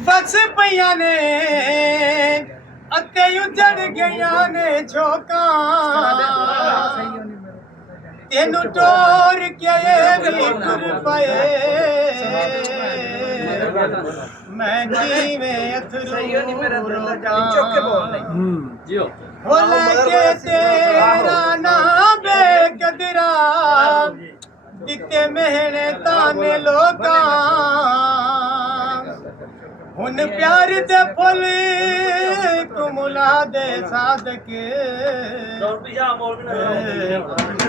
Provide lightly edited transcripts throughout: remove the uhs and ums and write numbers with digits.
ਫਸ ਪਈਆਂ ਨੇ ਅਤੇ ਉਜੜ ਗਈਆਂ ਨੇ ਝੋਕਾਂ ਤੈਨੂੰ ਟੋਰ ਕੇ ਵੀ ਤੁਰ ਪਏ ਮੈਂ ਕਿਵੇਂ ਅਥਰੂ ਰੋਕਾਂ ਹੋ ਲੈ ਕੇ ਤੇਰਾ ਨਾਮ ਬੇਕਦਰਾ ਦਿੱਤੇ ਮਿਹਨਤਾਂ ਨੇ ਲੋਕਾਂ ਹੁਣ ਪਿਆਰ ਦੇ ਫੁੱਲ ਕੁਮਲਾ ਦੇ ਸਾਦਕੇ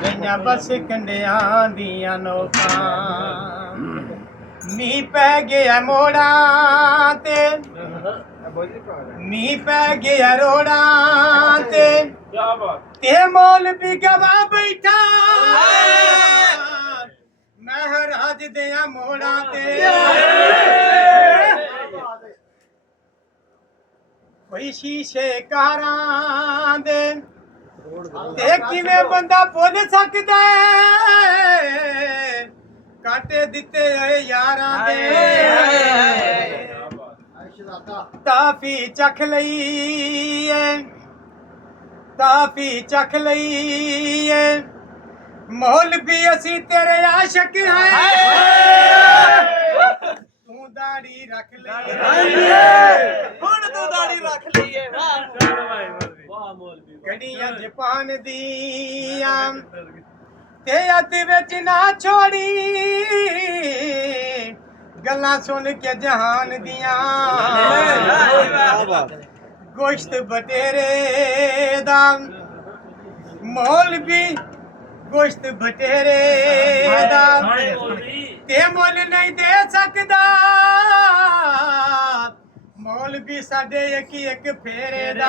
ਗਈਆਂ ਬਸ ਕੰਡਿਆਂ ਦੀਆਂ ਨੋਕਾਂ ਮੀਂਹ ਪੈ ਗਿਆ ਮੋੜਾਂ ਤੇ ਮੀਂਹ ਪੈ ਗਿਆ ਰੋੜਾਂ ਤੇ ਮੌਲ ਵੀ ਗਵਾ ਬੈਠਾ ਮਹਾਰਾਜ ਦੇ ਮੋੜਾਂ ਤੇ ਕੋਈ ਸ਼ੀਸ਼ੇ ਕਾਰਾਂ ਦੇ ਤੇ ਕਿਵੇਂ ਬੰਦਾ ਭੁੱਲ ਸਕਦਾ ਕਾਟੇ ਦਿੱਤੇ ਓਏ ਯਾਰਾਂ ਦੇ ਤਾਫੀ ਚੱਖ ਲਈ ਏ ਤਾਫੀ ਚੱਖ ਲਈ ਏ ਮੌਲਵੀ ਅਸੀਂ ਤੇਰੇ ਆਸ਼ਿਕ ਹੈ ਤੂੰ ਦਾੜੀ ਰੱਖ ਲਈ ਹੁਣ ਤੂੰ ਦਾੜੀ ਰੱਖ ਲਈਏ ਵਾਹ ਮੌਲਵੀ ਗੜੀਆਂ ਜਪਾਨ ਦੀਆਂ ਤੇ ਅੱਧ ਵਿੱਚ ਨਾ ਛੋੜੀ ਗੱਲਾਂ ਸੁਣ ਕੇ ਜਹਾਨ ਦੀਆਂ ਗੋਸ਼ਤ ਬਟੇਰੇ ਦਾ ਮੌਲਵੀ ਗੋਸ਼ਤ ਬਟੇਰੇ ਦਾ ਤੇ ਮੁੱਲ ਨਹੀਂ ਦੇ ਸਕਦਾ ਮੌਲਵੀ ਸਾਡੇ ਇੱਕ ਫੇਰੇ ਦਾ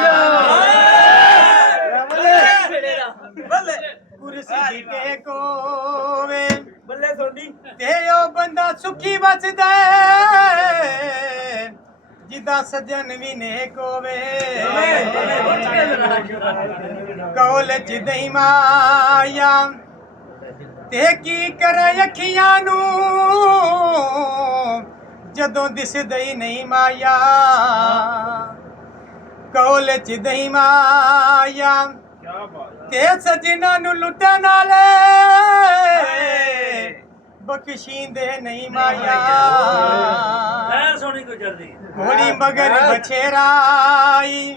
ਬੱਲੇ ਕੁਰਸੀ ਦੀ ਟੇਕੋਵੇ ਬੱਲੇ ਸੋਨੀ ਤੇ ਉਹ ਬੰਦਾ ਸੁਖੀ ਵਸਦਾ ਜਿੱਦਾਂ ਸਜਣ ਵੀ ਨੇਕ ਹੋਵੇ ਕੌਲਜ ਦਈ ਮਾਇਆ ਤੇ ਕੀ ਕਰੇ ਅੱਖੀਆਂ ਨੂੰ ਜਦੋਂ ਦਿਸਦਾ ਹੀ ਨਹੀਂ ਮਾਇਆ ਕੌਲਜ ਦਈ ਮਾਇਆ ਤੇ ਸਜਣਾ ਨੂੰ ਲੁੱਟਣ ਵਾਲੇ ਬਖਸ਼ੀਂਦੇ ਨਹੀਂ ਮਾਇਆ ਐ ਸੋਣੀ ਕੋ ਜਲਦੀ ਘੋੜੀ ਮਗਰ ਬਛੇਰਾਈ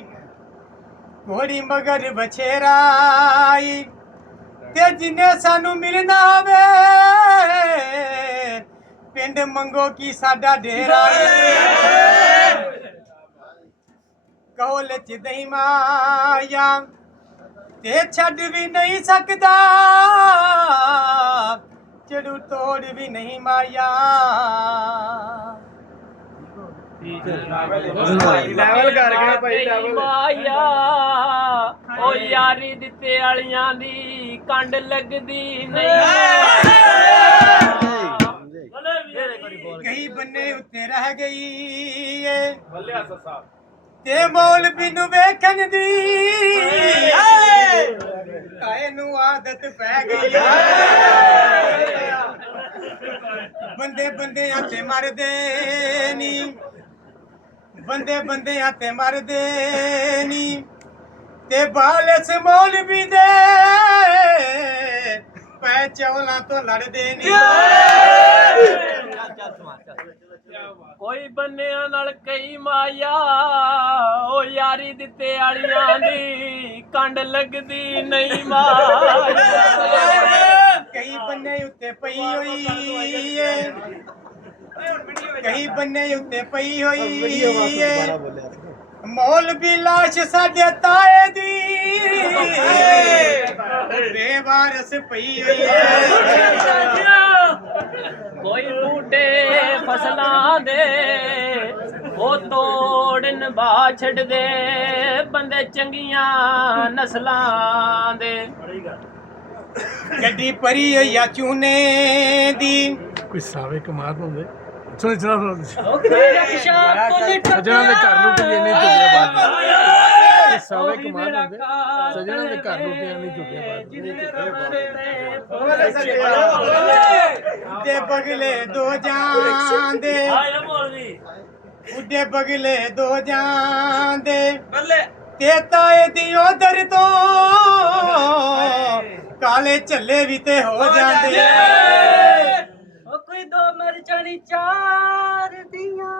ਘੋੜੀ ਮਗਰ ਬਛੇਰਾਈ ਤੇ ਜਿਨੇ ਸਾਨੂੰ ਮਿਲਣਾ ਵੇ ਪਿੰਡ ਮੰਗੋ ਕੀ ਸਾਡਾ ਡੇਰਾ ਕੌਲਜ ਦਈ ਮਾਇਆ ਤੇ ਛੱਡ ਵੀ ਨਹੀਂ ਸਕਦਾ ਚੜੂ ਤੋੜ ਵੀ ਨਹੀਂ ਮਾਇਆ ਲੈਵਲ ਕਰ ਗਿਆ ਭਾਈ ਲੈਵਲ ਮਾਇਆ ਓ ਯਾਰੀ ਦਿੱਤੇ ਵਾਲੀਆਂ ਦੀ ਕੰਡ ਲੱਗਦੀ ਨਹੀਂ ਕਈ ਬੰਨੇ ਉੱਤੇ ਰਹਿ ਗਈ ਏ ਬੱਲਿਆ ਸੱਸਾ ਤੇ ਮੌਲਵੀ ਨੂੰ ਵੇਖਣ ਦੀ ਕਾਏ ਨੂੰ ਆਦਤ ਪੈ ਗਈ ਬੰਦੇ ਬੰਦਿਆਂ ਤੇ ਮਰਦੇ ਨੀ ਬੰਦੇ ਬੰਦਿਆਂ ਤੇ ਮਰਦੇ ਨੀ ਤੇ ਬਾਲਸ ਮੌਲਵੀ ਦੇ ਪੈ ਚੌਲਾਂ ਤੋਂ ਲੜਦੇ ਨੀ ਕੋਈ ਬੰਨਿਆਂ ਨਾਲ ਕਈ ਮਾਇਆ ਓ ਯਾਰੀ ਦਿੱਤੇ ਵਾਲੀਆਂ ਦੀ ਕੰਡ ਲੱਗਦੀ ਨਹੀਂ ਮਾਇਆ ਕਈ ਬੰਨੇ ਉੱਤੇ ਪਈ ਹੋਈ ਏ ਕਈ ਬੰਨੇ ਉੱਤੇ ਪਈ ਹੋਈ ਏ ਮੌਲਵੀ ਲਾਸ਼ ਸਾਡੇ ਤਾਏ ਦੀ ਬੇਵਾਰਸ ਪਈ ਹੋਈ ਏ ਕੋਈ ਬੂਟੇ ਫਸਲਾਂ ਦੇ ਉਹ ਤੋੜਨ ਬਾ ਛੱਡਦੇ ਬੰਦੇ ਚੰਗੀਆਂ ਨਸਲਾਂ ਦੇ ਗੱਡੀ ਭਰੀ ਹੋਈ ਆ ਚੂਨੇ ਦੀ ਕੋਈ ਸਾਵੇ ਕਮਾਦ ਹੁੰਦੇ ਸੁਣ ਸੁਣਾ ਸਜਣਾ ਦੇ ਘਰ ਨੂੰ ਟਿਕੇ ਨਹੀਂ ਚੁੱਕਿਆ ਬਾਅਦ ਸਾਵੇ ਕਮਾਦ ਹੁੰਦੇ ਸਜਣਾ ਦੇ ਘਰ ਨੂੰ ਟਿਕੇ ਨਹੀਂ ਚੁੱਕਿਆ ਬਾਅਦ ਤੇ ਬਗਲੇ ਦੋ ਜਾਂਦੇ ਉੱਡੇ ਬਗਲੇ ਦੋ ਜਾਂਦੇ ਤੇ ਤਾਏ ਦੀ ਉਧਰ ਤੋਂ ਕਾਲੇ ਝੱਲੇ ਵੀ ਤੇ ਹੋ ਜਾਂਦੇ। ਉਹ ਕੋਈ ਦੋ ਮਿਰਚਾਂ ਨੀ ਚਾਰ ਦੀਆਂ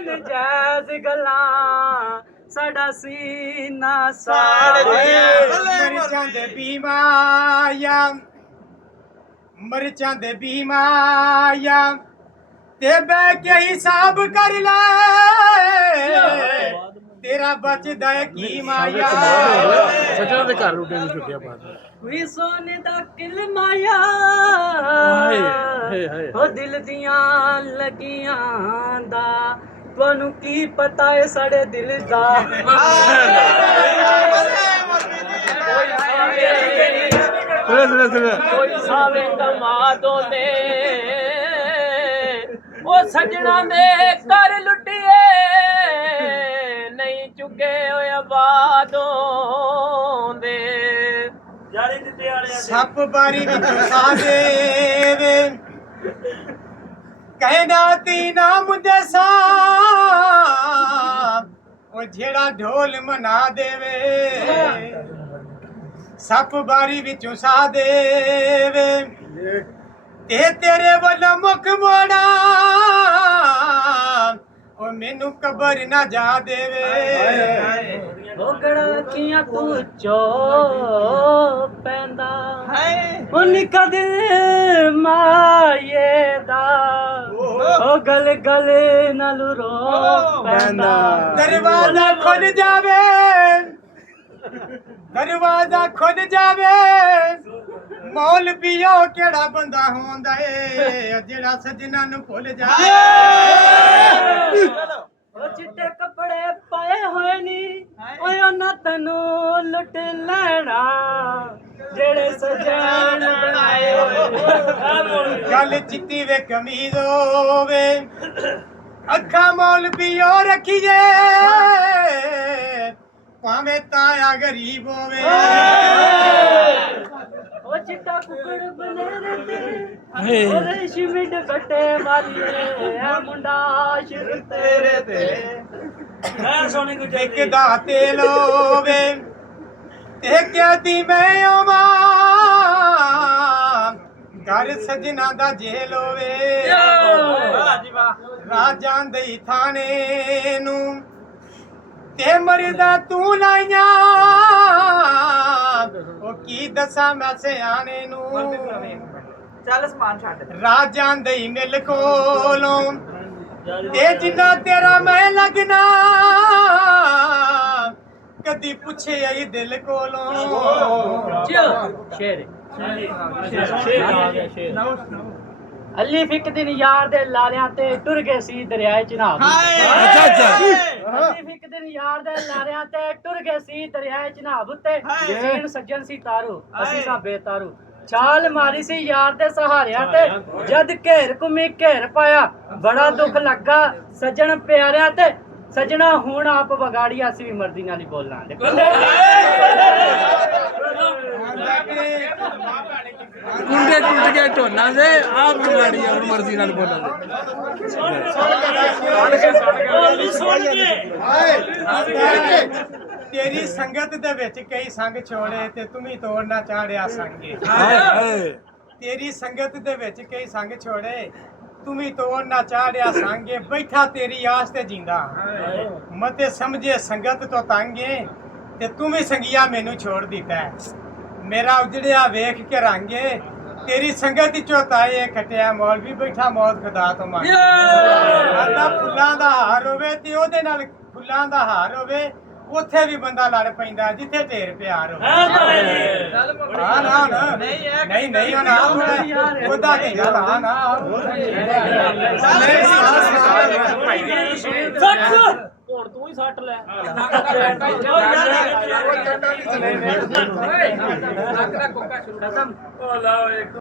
ਨਜਾਇਜ਼ ਗੱਲਾਂ ਸਾਡਾ ਸੀਨਾ ਸਾੜ ਮਰਚਾਂ ਦੇ ਬੀਮਾਇਆ ਮਰਚਾਂ ਦੇ ਬੀਮਾਇਆ ਤੇ ਬਹਿ ਕੇ ਹਿਸਾਬ ਕਰ ਲੈ ਤੇਰਾ ਬਚਦਾ ਏ ਕੀ ਮਾਇਆ। ਸੱਜਣਾ ਦੇ ਘਰ ਰੋਟੀਆਂ ਦੀ ਛੁੱਟੀਆਂ ਪਾ ਦੇ। ਕੋਈ ਸੋਨੇ ਦਾ ਕਿਲ ਮਾਇਆ ਹਾਏ ਹਾਏ ਉਹ ਦਿਲ ਦੀਆਂ ਲੱਗੀਆਂ ਦਾ ਤੁਹਾਨੂੰ ਕੀ ਪਤਾ ਏ ਸਾਡੇ ਦਿਲ ਦਾ। ਕੋਈ ਸਾਵੇ ਕਮਾਦੋਂ ਦੇ ਉਹ ਸੱਜਣਾ ਦੇ ਘਰ ਲੁੱਟੀਏ ਨਹੀਂ ਚੁੱਕੇ ਹੋਏ ਆਬਾਦੋਂ ਦੇ। ਯਾਰੀ ਦਿੱਤੇ ਵਾਲਿਆਂ ਸੱਪ ਬਾਰੀ ਵਿੱਚੋਂ ਸਾਦੇ ਵੇ ਕਹਿਣਾ ਤੀ ਨਾ ਮੁੰਡੇ ਸਾ ਉਹ ਜਿਹੜਾ ਢੋਲ ਮਨਾ ਦੇਵੇ। ਸੱਪ ਬਾਰੀ ਵਿੱਚੋਂ ਸਾਦੇ ਵੇ ਤੇ ਤੇਰੇ ਵੱਲੋਂ ਮੁਖ ਮੋੜਾ ਉਹ ਮੈਨੂੰ ਕਬਰ ਨਾ ਜਾ ਦੇਵੇ। ਉਹ ਗੜਾਕੀਆਂ ਤੂੰ ਚੋ ਪੈਂਦਾ ਉਹ ਨਿੱਕਾ ਦਿਲ ਮਾਏ ਦਾ ਉਹ ਗਲ ਗਲ ਨਾਲ ਰੋ ਪੈਂਦਾ। ਦਰਵਾਜ਼ਾ ਖੁੱਲ ਜਾਵੇ ਦਰਵਾਜ਼ਾ ਖੁੱਲ ਜਾਵੇ ਮੌਲਵੀਓ ਕਿਹੜਾ ਬੰਦਾ ਹੁੰਦਾ ਏ ਜਿਹੜਾ ਸੱਜਣਾ ਨੂੰ ਭੁੱਲ ਜਾਵੇ। ਉਹ ਚਿੱਟੇ ਕੱਪੜੇ ਪਾਏ ਹੋਏ ਨੀ ਓਏ ਉਹਨਾਂ ਤੈਨੂੰ ਲੁੱਟ ਲੈਣਾ ਜਿਹੜੇ ਸਜਣ ਬਣਾਏ ਹੋਏ। ਗੱਲ ਚਿੱਟੀ ਵੇ ਕਮੀਜ਼ ਹੋਵੇ ਅੱਖਾਂ ਮੌਲਵੀਓ ਰੱਖੀਏ ਭਾਵੇਂ ਤਾਇਆ ਗਰੀਬ ਹੋਵੇ। ਉਹ ਚਿੱਟਾ ਕੁਕੜ ਬਨੇਰੇ ਤੇ ਉਹ ਰੇਸ਼ਮੀ ਦੁਪੱਟੇ ਵਾਲੀਏ ਆ ਮੁੰਡਾ ਆਸ਼ਿਕ ਤੇਰੇ ਤੇ ਮੈਂ ਸੋਨੇ ਕੋ ਦੇਖਦਾ ਤੇਲ ਹੋਵੇ ਤੇ ਕਹਤੀ ਮੈਂ ਆਵਾਂ ਘਰ ਸਜਣਾ ਦਾ ਜੇਲ ਹੋਵੇ। ਵਾਹ ਜੀ ਵਾਹ ਰਾਜਾਂ ਦੇ ਥਾਣੇ ਨੂੰ ਤੇ ਮਰਦਾ ਤੂੰ ਲਾਈਆਂ ਉਹ ਕੀ ਦੱਸਾਂ ਮੈਂ ਸਿਆਣੇ ਨੂੰ। ਚੱਲ ਸਮਾਨ ਛੱਡ ਰਾਜਾਂ ਦੇ ਮਿਲ ਕੋਲੋਂ ਤੇ ਜਿੰਨਾ ਤੇਰਾ ਮੈਂ ਲੱਗਣਾ ਕਦੀ ਪੁੱਛੇ ਆਈ ਦਿਲ ਕੋਲੋਂ। ਸ਼ੇਰ ਅੱਲੀ ਫਿਕ ਦਿਨ ਯਾਰ ਦੇ ਲਾਰਿਆਂ ਤੇ ਟੁਰ ਗਏ ਸੀ ਦਰਿਆਏ ਚਨਾਬ। ਅੱਛਾ ਅੱਛਾ ਅੱਲੀ ਫਿਕ ਦਿਨ ਯਾਰ ਦੇ ਲਾਰਿਆਂ ਤੇ ਟੁਰ ਗਏ ਸੀ ਦਰਿਆਏ ਚਨਾਬ ਉੱਤੇ ਜੀਣ ਸੱਜਣ ਸੀ ਤਾਰੂ ਅਸੀਂ ਸਾ ਬੇਤਾਰੂ ਛਾਲ ਮਾਰੀ ਸੀ ਯਾਰ ਦੇ ਸਹਾਰਿਆਂ ਤੇ ਜਦ ਘੇਰ ਘੁੰਮੀ ਘੇਰ ਪਾਇਆ ਬੜਾ ਦੁੱਖ ਲੱਗਾ ਸੱਜਣ ਪਿਆਰਿਆਂ ਤੇ ਸੱਜਣਾ ਹੁਣ ਆਪ ਵਗਾੜੀਆ ਸੀ ਵੀ ਮਰਜ਼ੀ ਨਾਲ ਹੀ ਬੋਲਣਾ। ਕੁੰਡੇ ਟੁੱਟ ਗਏ ਢੋਨਾ ਸੇ ਆਪ ਗਾੜੀ और मर्जी ਨਾਲ ਬੋਲਣ ਤੇਰੀ ਸੰਗਤ ਦੇ ਵਿੱਚ ਕਈ ਸੰਗ ਛੋੜੇ ਤੇ ਤੂੰ ਵੀ ਤੋੜਨਾ ਚਾੜਿਆ ਸੰਗੇ। ਤੇਰੀ ਸੰਗਤ ਦੇ ਵਿੱਚ ਕਈ ਸੰਗ ਛੋੜੇ ਤੂੰ ਵੀ ਤੋੜਨਾ ਚਾੜਿਆ ਸੰਗੇ ਬੈਠਾ ਤੇਰੀ ਆਸ ਤੇ ਜਿੰਦਾ ਮਤੇ ਸਮਝੇ ਸੰਗਤ ਤੋਂ ਤੰਗੇ ਤੇ ਤੂੰ ਵੀ ਸੰਗੀਆ ਮੈਨੂੰ ਛੋੜ ਦਿੱਤਾ ਮੇਰਾ ਉਜੜਿਆ ਵੇਖ ਕੇ ਰੰਗੇ ਤੇਰੀ ਸੰਗਤ ਵਿੱਚੋਂ ਤਾਏ ਖਟਿਆ ਮੌਲਵੀ ਬੈਠਾ ਮੌਤ ਖੁਦਾ ਤੋਂ ਮੰਗ ਆਂਦਾ ਫੁੱਲਾਂ ਦਾ ਹਾਰ ਹੋਵੇ ਤੇ ਉਹਦੇ ਨਾਲ ਫੁੱਲਾਂ ਦਾ ਹਾਰ ਹੋਵੇ ਉੱਥੇ ਵੀ ਬੰਦਾ ਲੜ ਪੈਂਦਾ ਜਿੱਥੇ ਢੇਰ ਪਿਆਰ ਹੋਵੇ। ਨਹੀਂ ਨਹੀਂ ਉਹ ਨਾ ਉਹਦਾ ਕਹਿੰਦਾ ਨਾ ਨਾ ਹੁਣ ਤੂੰ ਹੀ ਸੱਟ ਲੈ ਖਤਮ